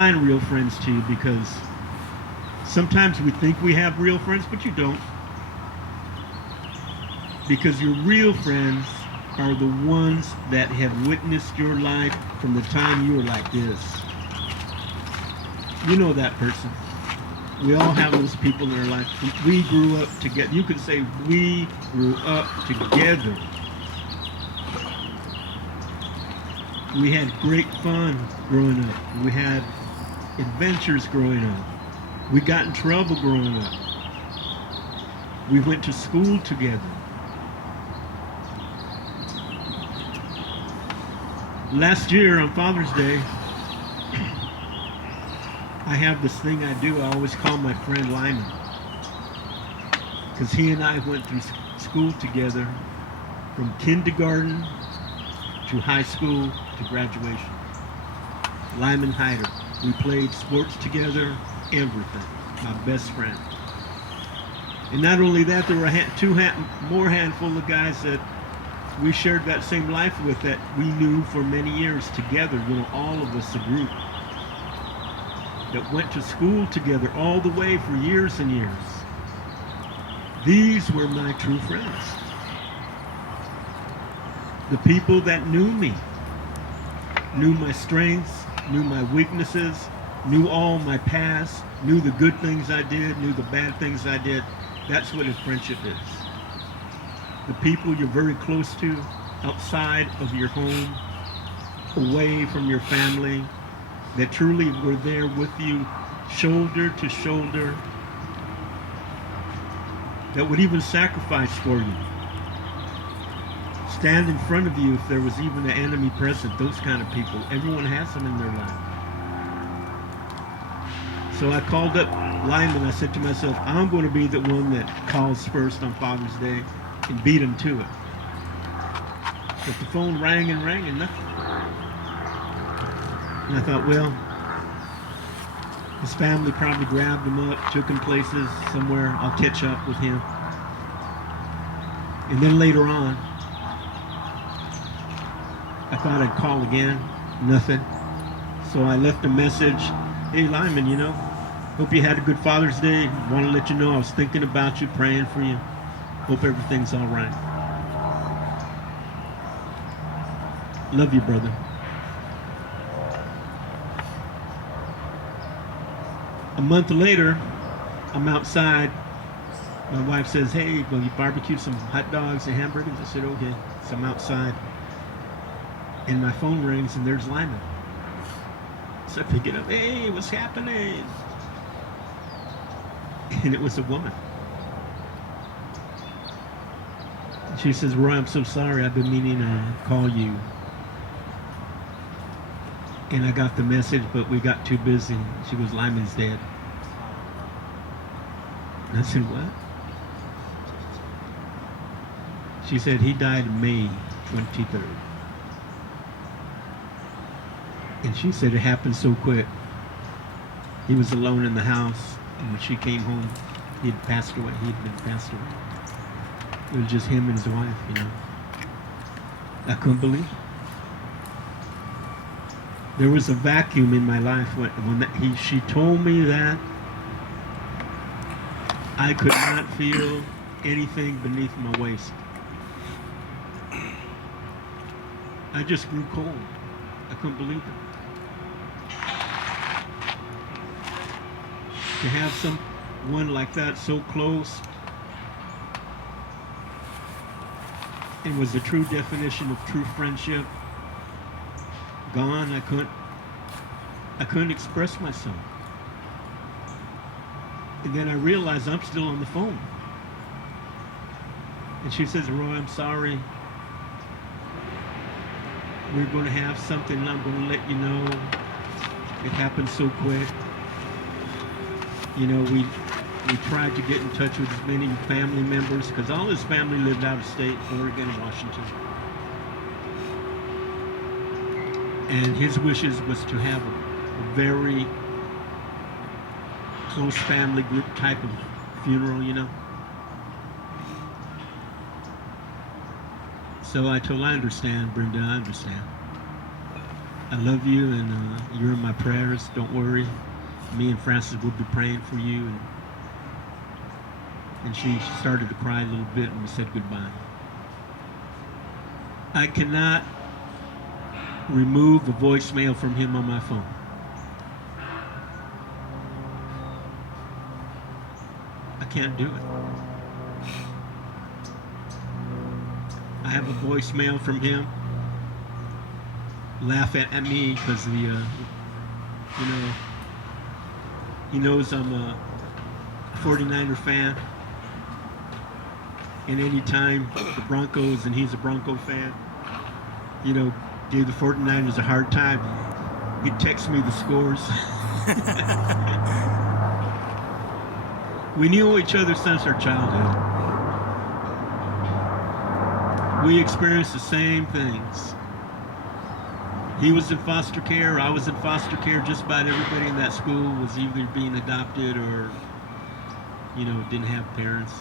Find real friends to you because sometimes we think we have real friends, but you don't. Because your real friends are the ones that have witnessed your life from the time you were like this. You know that person. We all have those people in our life. We grew up together. You could say we grew up together. We had great fun growing up. We had adventures growing up. We got in trouble growing up. We went to school together. Last year on Father's Day, I have this thing I do. I always call my friend Lyman because he and I went through school together from kindergarten to high school to graduation. Lyman Hyder. We played sports together, everything. My best friend. And not only that, there were more handful of guys that we shared that same life with that we knew for many years together. You know, all of us, a group that went to school together all the way for years and years. These were my true friends. The people that knew me, knew my strengths, knew my weaknesses, knew all my past, knew the good things I did, knew the bad things I did. That's what a friendship is. The people you're very close to, outside of your home, away from your family, that truly were there with you, shoulder to shoulder, that would even sacrifice for you, stand in front of you if there was even an enemy present. Those kind of people, everyone has them in their life. So I called up Lyman. I said to myself, I'm going to be the one that calls first on Father's Day and beat him to it. But the phone rang and nothing. And I thought, well, his family probably grabbed him up, took him places somewhere. I'll catch up with him. And then later on, I thought I'd call again. Nothing. So I left a message. Hey, Lyman, hope you had a good Father's Day. Want to let you know I was thinking about you, praying for you. Hope everything's all right. Love you, brother. A month later, I'm outside. My wife says, hey, will you barbecue some hot dogs and hamburgers? I said, okay. So I'm outside. And my phone rings, and there's Lyman. So I pick it up. Hey, what's happening? And it was a woman. She says, Roy, I'm so sorry. I've been meaning to call you. And I got the message, but we got too busy. She goes, Lyman's dead. And I said, what? She said, he died May 23rd. And she said it happened so quick. He was alone in the house, and when she came home, he had passed away. He had been passed away. It was just him and his wife, I couldn't believe it. There was a vacuum in my life when she told me that. I could not feel anything beneath my waist. I just grew cold. I couldn't believe it. To have someone like that so close, it was the true definition of true friendship. Gone. I couldn't express myself. And then I realized I'm still on the phone. And she says, Roy, I'm sorry. We're going to have something, and I'm going to let you know. It happened so quick. We tried to get in touch with as many family members because all his family lived out of state, Oregon and Washington. And his wishes was to have a very close family group type of funeral, So I told her, I understand, Brenda, I understand. I love you, and you're in my prayers. Don't worry. Me and Francis will be praying for you. And she started to cry a little bit, and we said goodbye. I cannot remove a voicemail from him on my phone. I can't do it. I have a voicemail from him. Laugh at me because he knows I'm a 49er fan. And anytime the Broncos, and he's a Bronco fan, gave the 49ers a hard time, he'd text me the scores. We knew each other since our childhood. We experienced the same things. He was in foster care, I was in foster care. Just about everybody in that school was either being adopted or, didn't have parents.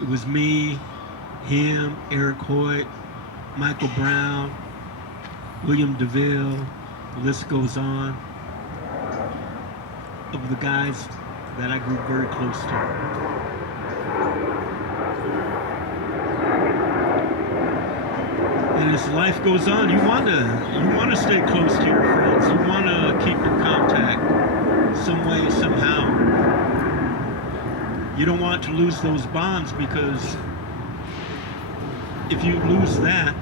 It was me, him, Eric Hoyt, Michael Brown, William DeVille, the list goes on, of the guys that I grew very close to. And as life goes on, you want to stay close to your friends. You want to keep in contact some way, somehow. You don't want to lose those bonds, because if you lose that,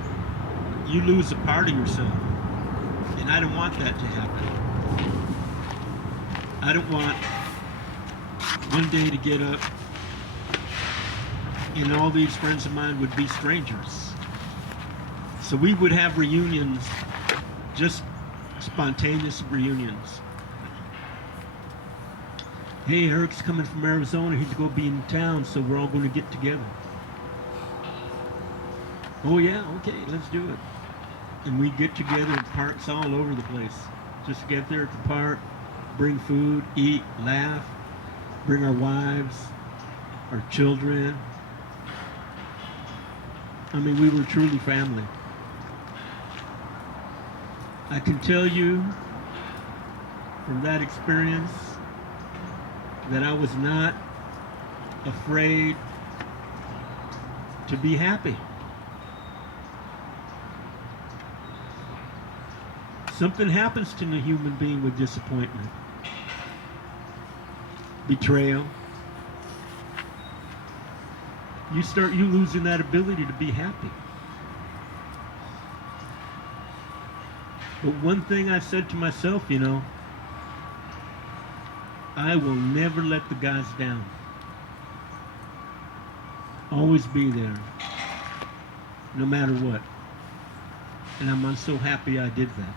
you lose a part of yourself. And I don't want that to happen. I don't want one day to get up and all these friends of mine would be strangers. So we would have reunions, just spontaneous reunions. Hey, Eric's coming from Arizona. He's going to be in town, so we're all going to get together. Oh yeah, okay, let's do it. And we get together in parks all over the place. Just get there at the park, bring food, eat, laugh, bring our wives, our children. I mean, we were truly family. I can tell you from that experience that I was not afraid to be happy. Something happens to the human being with disappointment, betrayal. You losing that ability to be happy. But one thing I said to myself, I will never let the guys down. Always be there, no matter what. And I'm so happy I did that.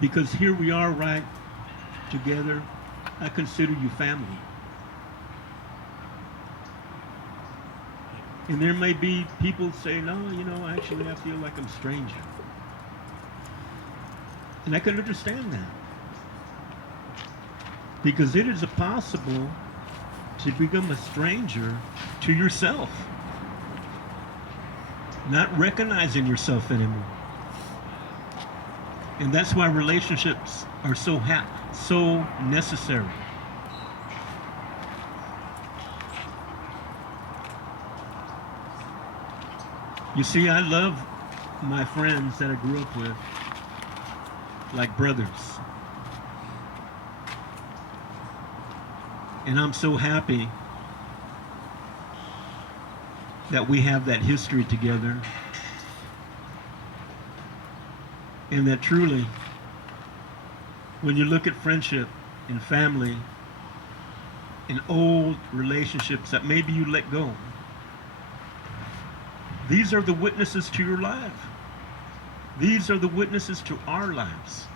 Because here we are right together. I consider you family. And there may be people say, no, actually I feel like I'm a stranger. And I can understand that. Because it is possible to become a stranger to yourself. Not recognizing yourself anymore. And that's why relationships are so necessary. You see, I love my friends that I grew up with like brothers. And I'm so happy that we have that history together. And that truly, when you look at friendship and family and old relationships that maybe you let go, these are the witnesses to your life. These are the witnesses to our lives.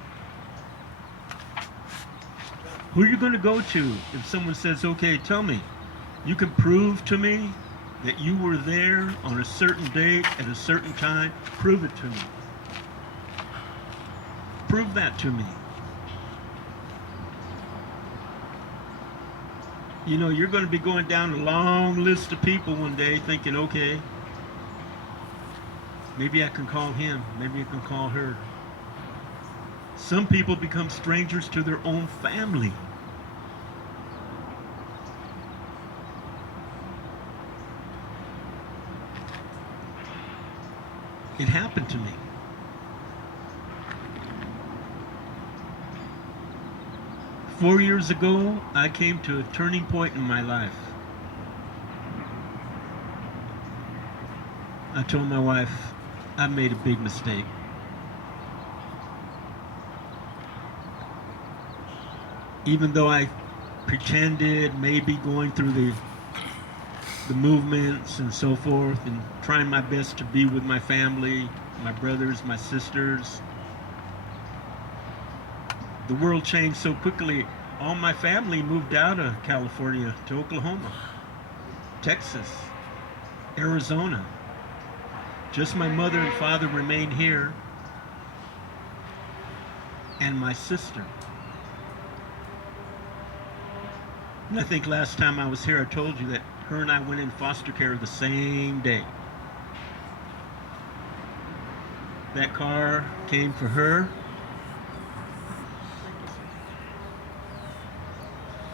Who are you going to go to if someone says, okay, tell me, you can prove to me that you were there on a certain date at a certain time? Prove it to me. Prove that to me. You know, you're going to be going down a long list of people one day thinking, okay, maybe I can call him, maybe I can call her. Some people become strangers to their own family. It happened to me. Four years ago, I came to a turning point in my life. I told my wife, I made a big mistake. Even though I pretended, maybe going through the movements and so forth, and trying my best to be with my family, my brothers, my sisters, the world changed so quickly. All my family moved out of California to Oklahoma, Texas, Arizona. Just my mother and father remained here, and my sister. And I think last time I was here, I told you that her and I went in foster care the same day. That car came for her.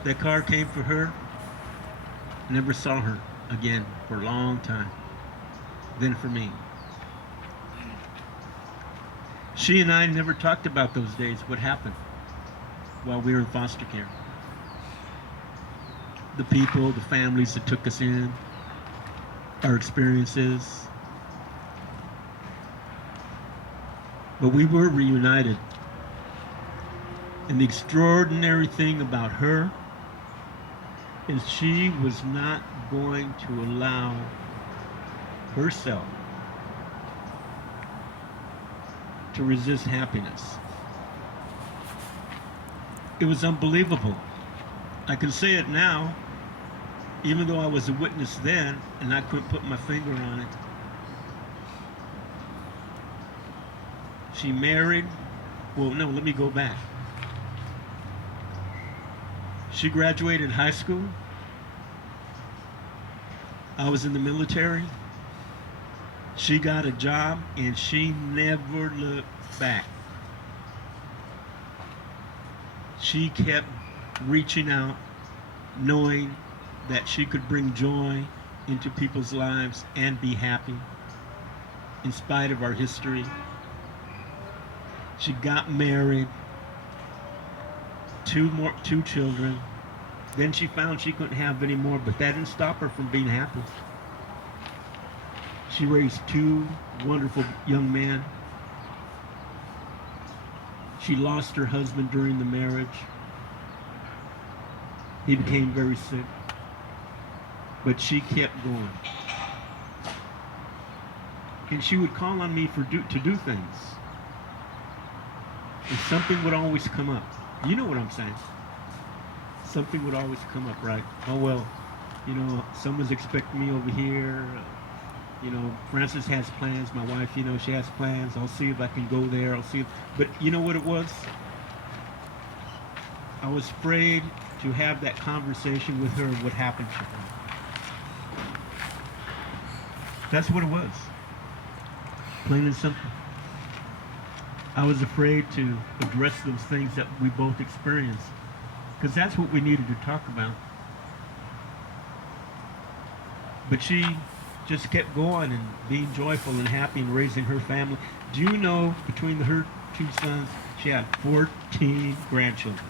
That car came for her. Never saw her again for a long time. Then for me. She and I never talked about those days, what happened while we were in foster care. The people, the families that took us in, our experiences. But we were reunited. And the extraordinary thing about her is she was not going to allow herself to resist happiness. It was unbelievable. I can say it now, even though I was a witness then and I couldn't put my finger on it. She married, well, no, let me go back. She graduated high school. I was in the military. She got a job and she never looked back. She kept reaching out, knowing that she could bring joy into people's lives and be happy in spite of our history. She got married, two children. Then she found she couldn't have any more, but that didn't stop her from being happy. She raised two wonderful young men. She lost her husband during the marriage. He became very sick. But she kept going. And she would call on me to do things. And something would always come up. You know what I'm saying? Something would always come up, right? Oh, well, you know, someone's expecting me over here. You know, Frances has plans. My wife, you know, she has plans. I'll see if I can go there. I'll see. But you know what it was? I was afraid to have that conversation with her, what happened to her. That's what it was. Plain and simple. I was afraid to address those things that we both experienced, because that's what we needed to talk about. But she just kept going and being joyful and happy and raising her family. Do you know, between her two sons, she had 14 grandchildren.